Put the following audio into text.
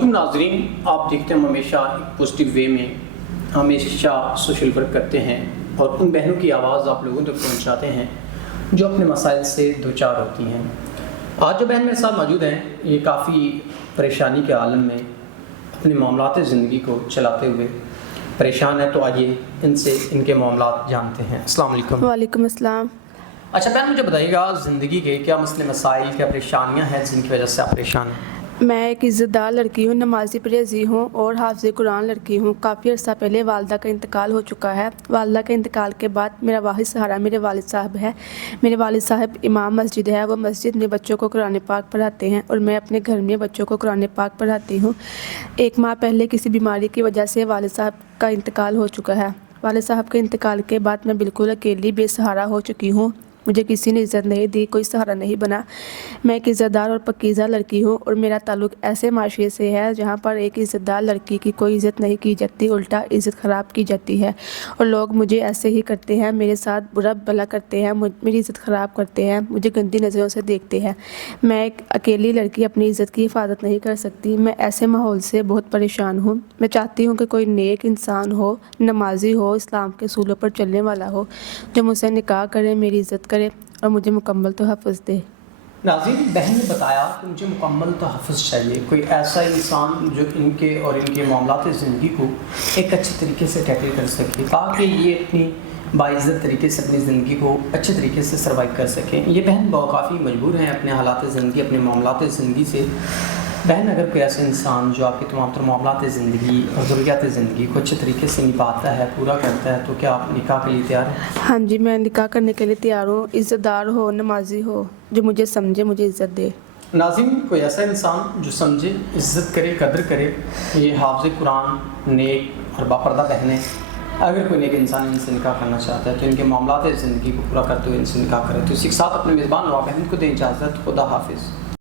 अलैकुम नाजरीन, आप देखते हैं हम हमेशा एक पॉजिटिव वे में हमेशा सोशल वर्क करते हैं और उन बहनों की आवाज़ आप लोगों तक पहुंचाते हैं जो अपने मसाइल से दो चार होती हैं। आज जो बहन मेरे साथ मौजूद हैं ये काफ़ी परेशानी के आलम में अपने मामलात ज़िंदगी को चलाते हुए परेशान है, तो आइए इनसे इनके मामलात जानते हैं। अस्सलाम वालेकुम। वालेकुम अस्सलाम। अच्छा बहन, मुझे बताइएगा ज़िंदगी के क्या मसले मसाइल, क्या परेशानियाँ हैं जिनकी वजह से आप परेशान हैं? मैं एक इज़्ज़तदार लड़की हूँ, नमाज़ी परहेज़ी हूँ और हाफ़िज़ कुरान लड़की हूँ। काफ़ी अर्सा पहले वालिदा का इंतकाल हो चुका है। वालिदा के इंतकाल के बाद मेरा वाहिद सहारा मेरे वालिद साहब है। मेरे वालिद साहब इमाम मस्जिद है, वो मस्जिद में बच्चों को कुरान पाक पढ़ाते हैं और मैं अपने घर में बच्चों को कुरान पाक पढ़ाती हूँ। एक माह पहले किसी बीमारी की वजह से वालिद साहब का इंतकाल हो चुका है। वालिद साहब के इंतकाल के बाद मैं बिल्कुल अकेली बेसहारा हो चुकी हूँ। मुझे किसी ने इज़्ज़त नहीं दी, कोई सहारा नहीं बना। मैं एक इज़्ज़तदार और पकीज़ा लड़की हूँ और मेरा ताल्लुक़ ऐसे माशरे से है जहाँ पर एक इज़्ज़तदार लड़की की कोई इज़्ज़त नहीं की जाती, उल्टा इज़्ज़त ख़राब की जाती है और लोग मुझे ऐसे ही करते हैं, मेरे साथ बुरा भला करते हैं, मेरी इज़्ज़त ख़राब करते हैं, मुझे गंदी नज़रों से देखते हैं। मैं एक अकेली लड़की अपनी इज़्ज़त की हिफाजत नहीं कर सकती। मैं ऐसे माहौल से बहुत परेशान हूँ। मैं चाहती हूँ कि कोई नेक इंसान हो, नमाजी हो, इस्लाम के असूलों पर चलने वाला हो, जो मुझसे निकाह करे, मेरी इज़्ज़त करे और मुझे मुकम्मल तोहफ़्फ़ुज़ दे। नाज़रीन, बहन ने बताया कि मुझे मुकम्मल तहफ़्फ़ुज़ चाहिए, कोई ऐसा इंसान जो इनके और इनके मामलात ज़िंदगी को एक अच्छे तरीके से टैकल कर सके ताकि ये अपनी बाइज़्ज़त तरीके से अपनी ज़िंदगी को अच्छे तरीके से सर्वाइव कर सकें। ये बहन काफ़ी मजबूर हैं अपने हालात ज़िंदगी, अपने मामलात ज़िंदगी से। बहन, अगर कोई ऐसा इंसान जो आपके तमाम मामलात ज़िंदगी और ज़रूरियात ज़िंदगी को अच्छे तरीके से निभाता है, पूरा करता है, तो क्या आप निकाह के लिए तैयार हैं? हाँ जी, मैं निकाह करने के लिए तैयार हूँ। इज़्ज़तदार हो, नमाजी हो, जो मुझे समझे, मुझे इज़्ज़त दे। नाज़रीन, कोई ऐसा इंसान जो समझे, इज़्ज़त करे, कदर करे, ये हाफ़िज़ कुरान, नेक और बापर्दा बहनें, अगर कोई नेक इंसान इनसे निकाह करना चाहता है तो इनके मामलात ज़िंदगी को पूरा करते हुए इनसे निकाह करे। तो इसी के साथ अपने मेज़बान नवाब अहमद को दें इजाज़त। खुदा हाफिज़।